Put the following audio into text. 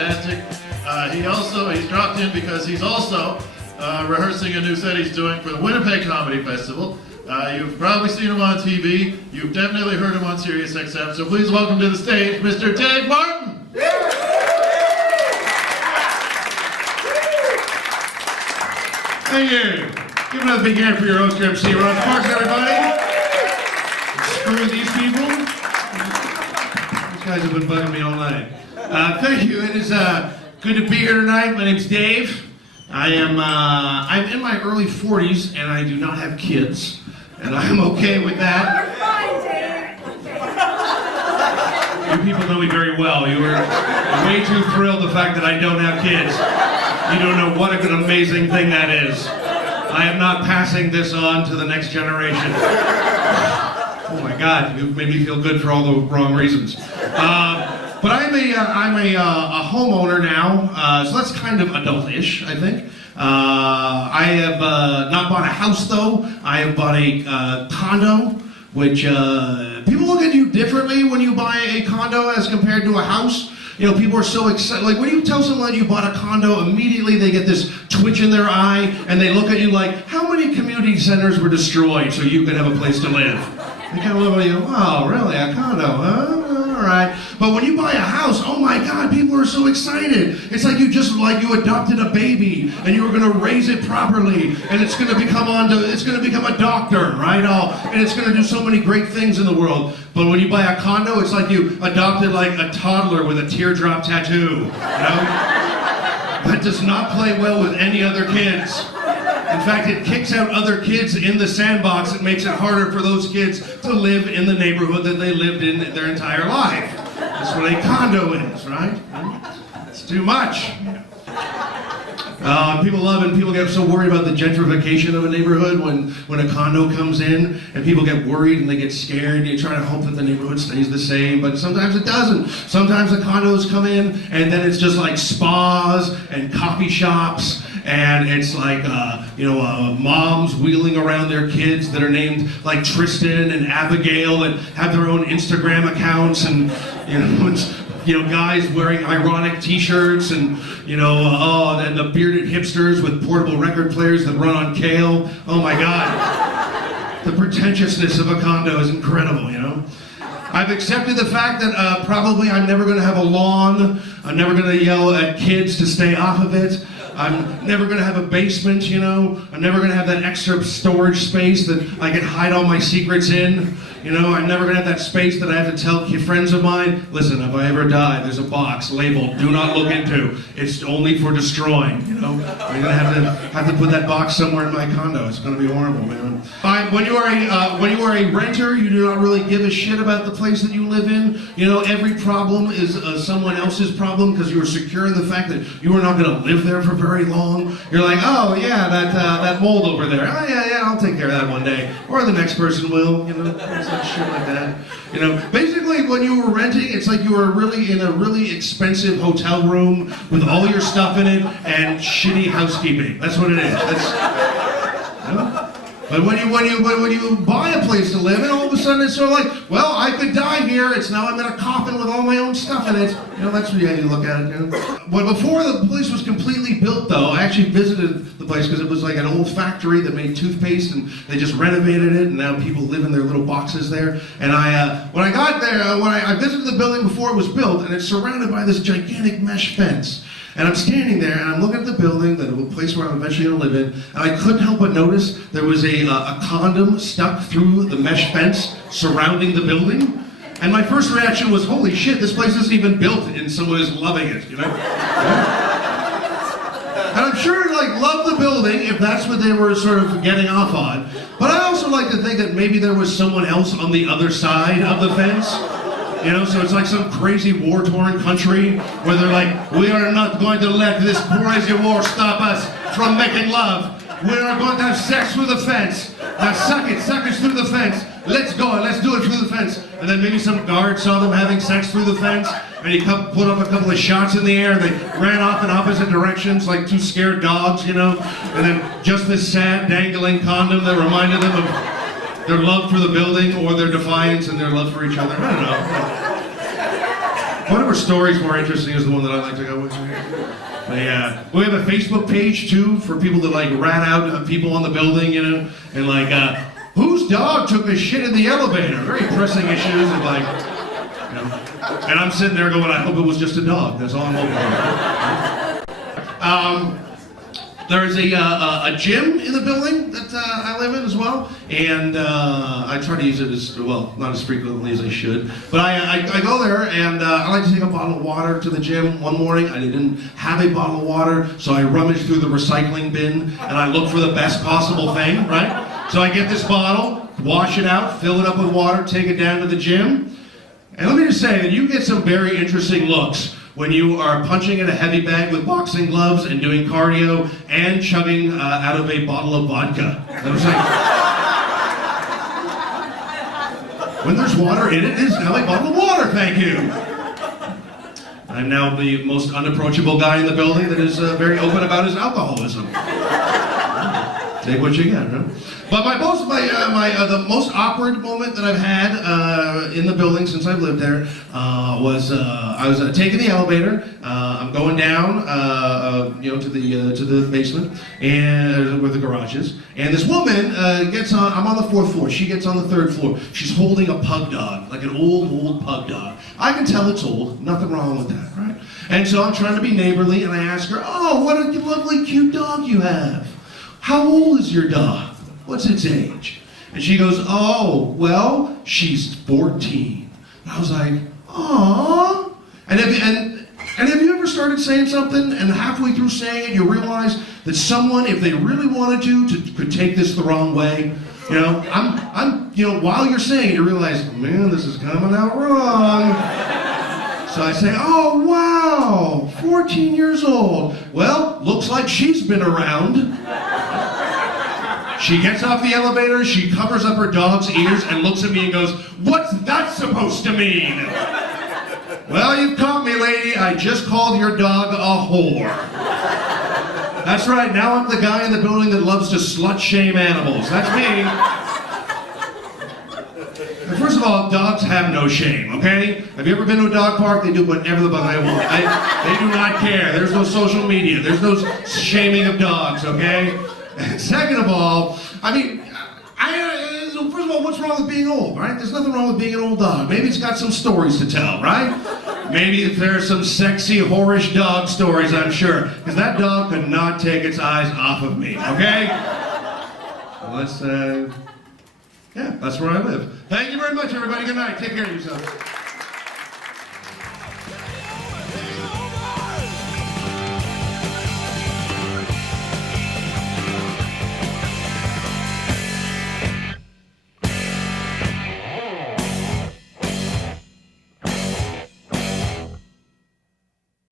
fantastic. He's dropped in because he's also rehearsing a new set he's doing for the Winnipeg Comedy Festival. You've probably seen him on TV. You've definitely heard him on Sirius XM. So please welcome to the stage, Mr. Dave Martin. Thank you. Give another big hand for your host, MC Ron Sparks, everybody. Screw these people. These guys have been bugging me all night. Thank you. It is good to be here tonight. My name's Dave. I'm in my early 40s and I do not have kids, and I'm okay with that. You people know me very well. You were way too thrilled the fact that I don't have kids. You don't know what an amazing thing that is. I am not passing this on to the next generation. Oh my God, you made me feel good for all the wrong reasons. But I'm a homeowner now, so that's kind of adult-ish, I think. I have not bought a house though. I have bought a condo, which people look at you differently when you buy a condo as compared to a house. You know, people are so excited. Like when you tell someone you bought a condo, immediately they get this twitch in their eye and they look at you like, how many community centers were destroyed so you could have a place to live? They kind of look at you, oh, really, a condo, huh? All right. But when you buy a house, oh my God, people are so excited. It's like you adopted a baby and you were going to raise it properly and it's going to become a doctor, right? And it's going to do so many great things in the world. But when you buy a condo, it's like you adopted like a toddler with a teardrop tattoo, you know? That does not play well with any other kids. In fact, it kicks out other kids in the sandbox. It makes it harder for those kids to live in the neighborhood that they lived in their entire life. That's what a condo is, right? It's too much. People get so worried about the gentrification of a neighborhood when a condo comes in, and people get worried and they get scared. You try to hope that the neighborhood stays the same, but sometimes it doesn't. Sometimes the condos come in, and then it's just like spas and coffee shops, and it's like moms wheeling around their kids that are named like Tristan and Abigail that have their own Instagram accounts, and guys wearing ironic T-shirts, and and the bearded hipsters with portable record players that run on kale. Oh my God, the pretentiousness of a condo is incredible. I've accepted the fact that probably I'm never going to have a lawn. I'm never going to yell at kids to stay off of it. I'm never going to have a basement, I'm never going to have that extra storage space that I can hide all my secrets in. I'm never going to have that space that I have to tell friends of mine, listen, if I ever die, there's a box labeled, do not look into. It's only for destroying, I'm going to have to put that box somewhere in my condo. It's going to be horrible, man. When you are a renter, you do not really give a shit about the place that you live in. Every problem is someone else's problem because you are secure in the fact that you are not going to live there for very long. You're like, oh yeah, that mold over there. Oh yeah, I'll take care of that one day. Or the next person will, shit like that. Basically when you were renting, it's like you were really in a really expensive hotel room with all your stuff in it and shitty housekeeping. That's what it is. But when you buy a place to live in, all of a sudden it's sort of like, well, I could die here. It's now I'm in a coffin with all my own stuff in it. That's what you look at it. But before the place was completely built, though, I actually visited the place because it was like an old factory that made toothpaste, and they just renovated it, and now people live in their little boxes there. And when I got there, I visited the building before it was built, and it's surrounded by this gigantic mesh fence. And I'm standing there, and I'm looking at the building, the place where I'm eventually going to live in, and I couldn't help but notice there was a condom stuck through the mesh fence surrounding the building. And my first reaction was, holy shit, this place isn't even built, and someone is loving it, And I'm sure, love the building, if that's what they were sort of getting off on. But I also like to think that maybe there was someone else on the other side of the fence. So it's like some crazy war-torn country where they're like, we are not going to let this crazy war stop us from making love. We are going to have sex through the fence. Now suck it through the fence. Let's go, let's do it through the fence. And then maybe some guard saw them having sex through the fence, and he put up a couple of shots in the air, and they ran off in opposite directions like two scared dogs, And then just this sad dangling condom that reminded them of their love for the building or their defiance and their love for each other. I don't know. Whatever story's more interesting is the one that I like to go with. But yeah, we have a Facebook page too for people that like rat out people on the building, you know, and like, whose dog took a shit in the elevator? Very pressing issues, and like, you know, and I'm sitting there going, I hope it was just a dog. That's all I'm hoping for. There's a gym in the building that I live in as well, and I try to use it as, well, not as frequently as I should, but I go there, and I like to take a bottle of water to the gym. One morning, I didn't have a bottle of water, so I rummaged through the recycling bin, and I look for the best possible thing, right? So I get this bottle, wash it out, fill it up with water, take it down to the gym, and let me just say that you get some very interesting looks when you are punching in a heavy bag with boxing gloves and doing cardio and chugging out of a bottle of vodka. When there's water in it, it's now a bottle of water, thank you. I'm now the most unapproachable guy in the building that is very open about his alcoholism. Take what you get, huh? But the most awkward moment that I've had in the building since I've lived there was I was taking the elevator. I'm going down, you know, to the basement and where the garage is. And this woman gets on. I'm on the 4th floor. She gets on the 3rd floor. She's holding a pug dog, like an old pug dog. I can tell it's old. Nothing wrong with that, right? And so I'm trying to be neighborly, and I ask her, "Oh, what a lovely, cute dog you have. How old is your dog? What's its age?" And she goes, "Oh, well, she's 14. And I was like, "Aww." And have you ever started saying something and halfway through saying it, you realize that someone, if they really wanted to could take this the wrong way? You know, you know, while you're saying it, you realize, man, this is coming out wrong. So I say, "Oh, wow, 14 years old. Well, looks like she's been around." She gets off the elevator, she covers up her dog's ears and looks at me and goes, "What's that supposed to mean?" "Well, you've caught me, lady. I just called your dog a whore." That's right, now I'm the guy in the building that loves to slut-shame animals. That's me. First of all, dogs have no shame, okay? Have you ever been to a dog park? They do whatever the fuck they want. They do not care. There's no social media. There's no shaming of dogs, okay? And second of all, I mean, first of all, what's wrong with being old, right? There's nothing wrong with being an old dog. Maybe it's got some stories to tell, right? Maybe if there are some sexy, whorish dog stories, I'm sure. Because that dog could not take its eyes off of me, okay? Well, that's where I live. Thank you very much, everybody. Good night. Take care of yourselves.